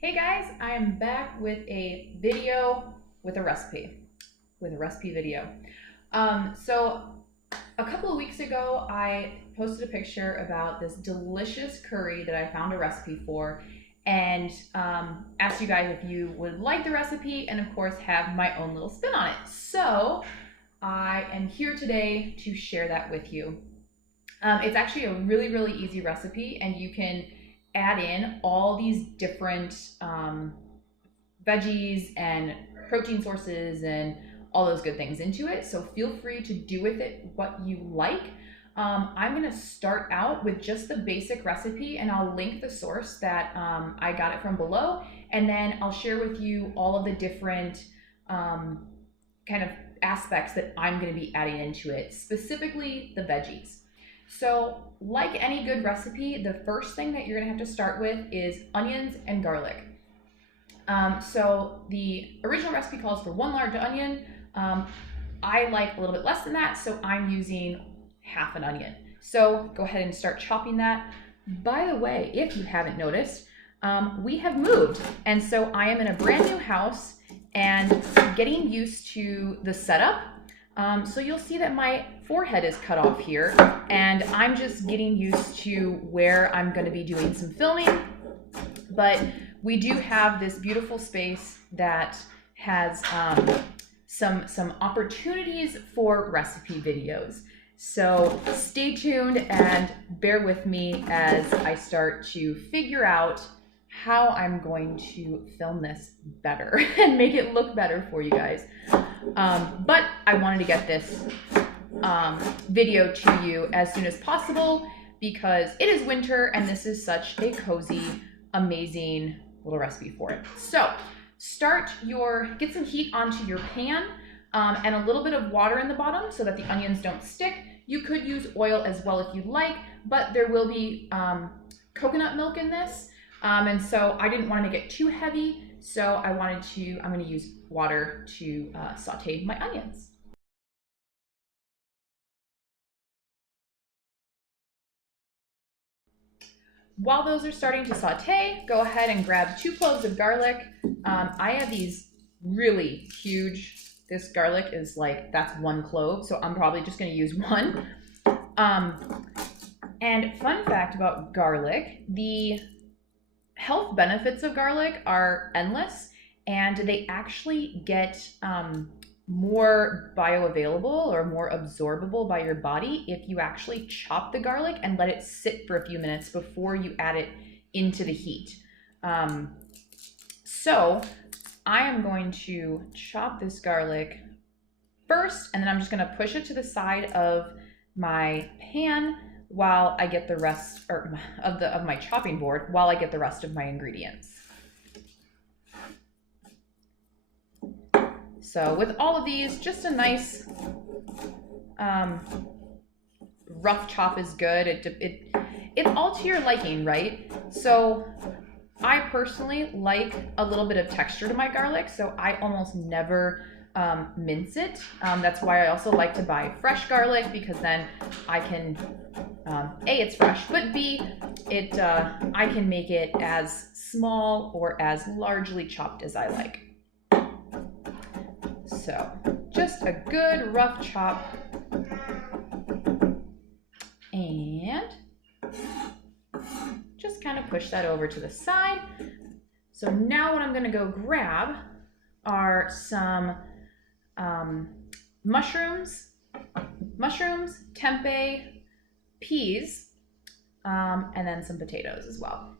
Hey guys, I am back with a video with a recipe video. So a couple of weeks ago, I posted a picture about this delicious curry that I found a recipe for and asked you guys if you would like the recipe and of course have my own little spin on it. So I am here today to share that with you. It's actually a really easy recipe and you can add in all these different veggies and protein sources and all those good things into it. So feel free to do with it what you like. I'm gonna start out with just the basic recipe and I'll link the source that I got it from below. And then I'll share with you all of the different kind of aspects that I'm gonna be adding into it, specifically the veggies. So like any good recipe, the first thing that you're gonna have to start with is onions and garlic. So the original recipe calls for 1 large onion. I like a little bit less than that, so I'm using half an onion. So go ahead and start chopping that. By the way, if you haven't noticed, we have moved. And so I am in a brand new house and getting used to the setup. So you'll see that my forehead is cut off here and I'm just getting used to where I'm going to be doing some filming. But we do have this beautiful space that has some opportunities for recipe videos. So stay tuned and bear with me as I start to figure out how I'm going to film this better and make it look better for you guys. But I wanted to get this video to you as soon as possible because it is winter and this is such a cozy, amazing little recipe for it. So get some heat onto your pan and a little bit of water in the bottom so that the onions don't stick. You could use oil as well if you'd like, but there will be coconut milk in this. And so I didn't want to make it too heavy, so I'm going to use water to saute my onions. While those are starting to saute, go ahead and grab 2 cloves of garlic. I have these really huge, this garlic is like, that's 1 clove, so I'm probably just going to use 1. And fun fact about garlic, the health benefits of garlic are endless and they actually get more bioavailable or more absorbable by your body if you actually chop the garlic and let it sit for a few minutes before you add it into the heat. So I am going to chop this garlic first and then I'm just going to push it to the side of my pan while I get the rest of my chopping board while I get the rest of my ingredients. So with all of these, just a nice rough chop is good. It's all to your liking, right? So I personally like a little bit of texture to my garlic, so I almost never mince it. That's why I also like to buy fresh garlic because then I can A, it's fresh, but B, I can make it as small or as largely chopped as I like. So just a good rough chop. And just kind of push that over to the side. So now what I'm going to go grab are some mushrooms, tempeh, peas, and then some potatoes as well.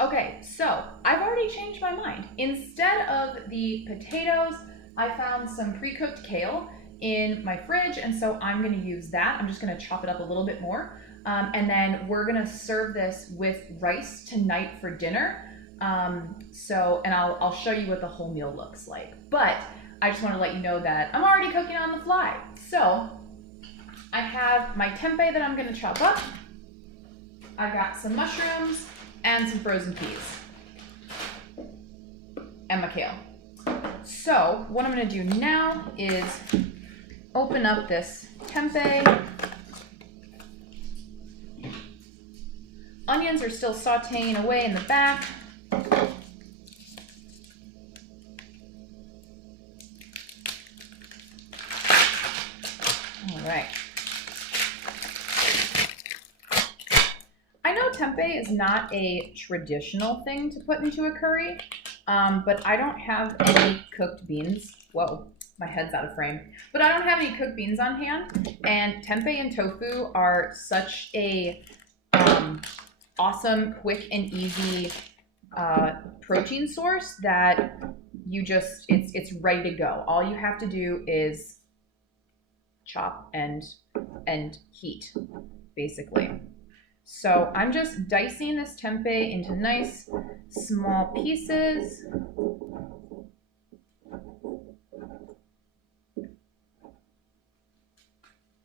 Okay, so I've already changed my mind. Instead of the potatoes, I found some pre-cooked kale in my fridge, and so I'm gonna use that. I'm just gonna chop it up a little bit more. And then we're gonna serve this with rice tonight for dinner. And I'll show you what the whole meal looks like. But I just wanna let you know that I'm already cooking on the fly. So I have my tempeh that I'm gonna chop up. I got some mushrooms and some frozen peas and my kale. So what I'm going to do now is open up this tempeh. Onions are still sauteing away in the back. right. I know tempeh is not a traditional thing to put into a curry, but I don't have any cooked beans. Whoa, my head's out of frame. But I don't have any cooked beans on hand, and tempeh and tofu are such a awesome, quick, and easy protein source that it's ready to go. All you have to do is chop and heat, basically. So I'm just dicing this tempeh into nice small pieces.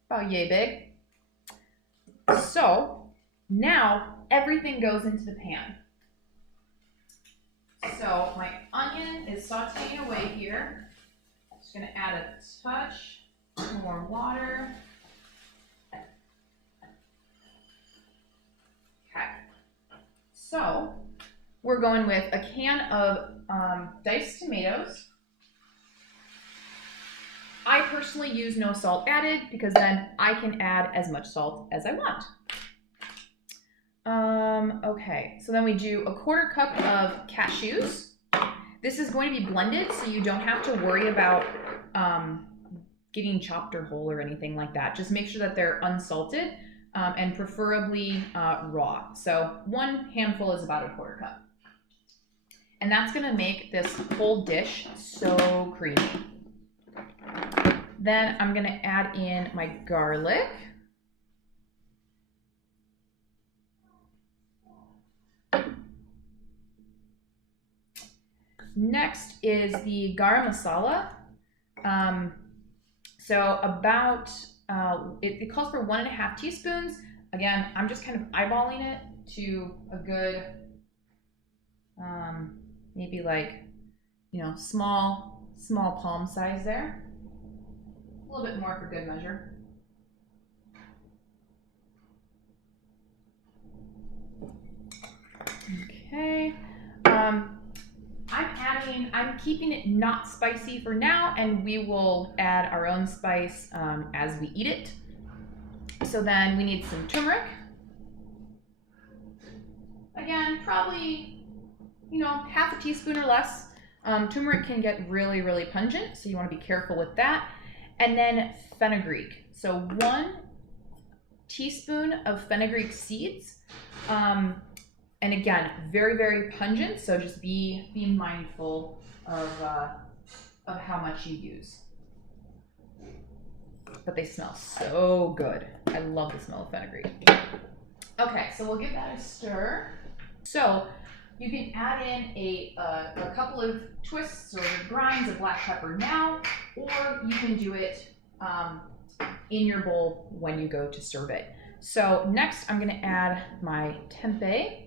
About yay big. So now everything goes into the pan. So my onion is sauteing away here. Just gonna add a touch more water. Okay. So we're going with a can of diced tomatoes. I personally use no salt added because then I can add as much salt as I want. Okay, so then we do a 1/4 cup of cashews. This is going to be blended, so you don't have to worry about getting chopped or whole or anything like that. Just make sure that they're unsalted and preferably raw. So 1 handful is about a 1/4 cup. And that's gonna make this whole dish so creamy. Then I'm gonna add in my garlic. Next is the garam masala. So about, it calls for 1.5 teaspoons. Again, I'm just kind of eyeballing it to a good, maybe like, small palm size there. A little bit more for good measure. Okay. I'm keeping it not spicy for now, and we will add our own spice as we eat it. So then we need some turmeric. Again, probably, 1/2 teaspoon or less. Turmeric can get really, really pungent, so you want to be careful with that. And then fenugreek. So 1 teaspoon of fenugreek seeds. And again, very, very pungent, so just be mindful of how much you use. But they smell so good. I love the smell of fenugreek. Okay, so we'll give that a stir. So you can add in a couple of twists or grinds of black pepper now, or you can do it in your bowl when you go to serve it. So next I'm gonna add my tempeh.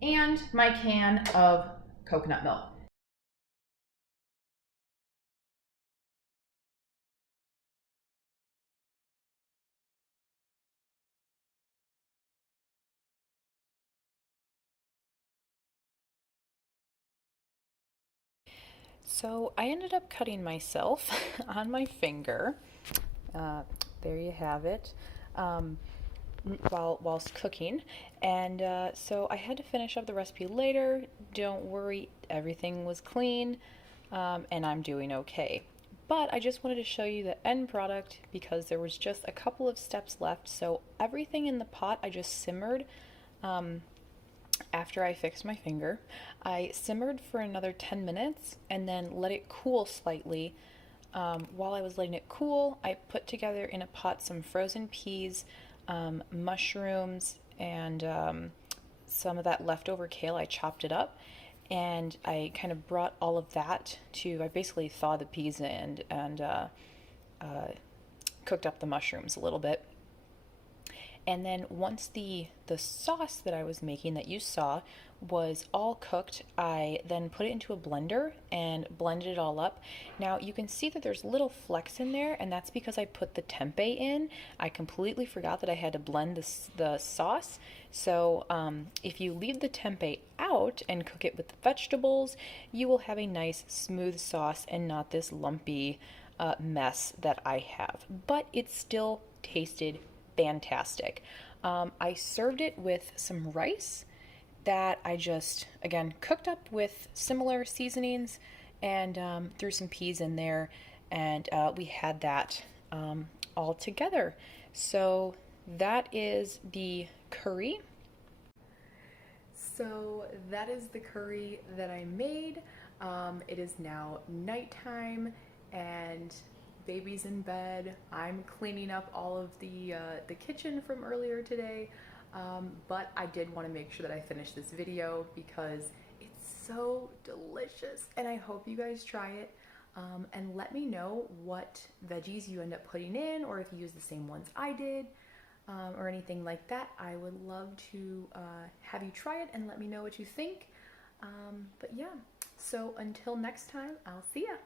And my can of coconut milk. So I ended up cutting myself on my finger. There you have it. Whilst cooking, and so I had to finish up the recipe later. Don't worry, everything was clean, and I'm doing okay. But I just wanted to show you the end product because there was just a couple of steps left. So everything in the pot I just simmered after I fixed my finger. I simmered for another 10 minutes and then let it cool slightly. While I was letting it cool, I put together in a pot some frozen peas, mushrooms, and some of that leftover kale. I chopped it up, and I kind of brought all of that I basically thawed the peas and cooked up the mushrooms a little bit. And then once the sauce that I was making that you saw was all cooked, I then put it into a blender and blended it all up. Now you can see that there's little flecks in there, and that's because I put the tempeh in. I completely forgot that I had to blend the sauce. So if you leave the tempeh out and cook it with the vegetables, you will have a nice smooth sauce and not this lumpy mess that I have. But it still tasted fantastic. I served it with some rice that I just, again, cooked up with similar seasonings and threw some peas in there, and we had that all together. So that is the curry. So that is the curry that I made. It is now nighttime and baby's in bed. I'm cleaning up all of the kitchen from earlier today, but I did want to make sure that I finished this video because it's so delicious, and I hope you guys try it. And let me know what veggies you end up putting in, or if you use the same ones I did, or anything like that. I would love to have you try it and let me know what you think. But yeah, so until next time, I'll see ya.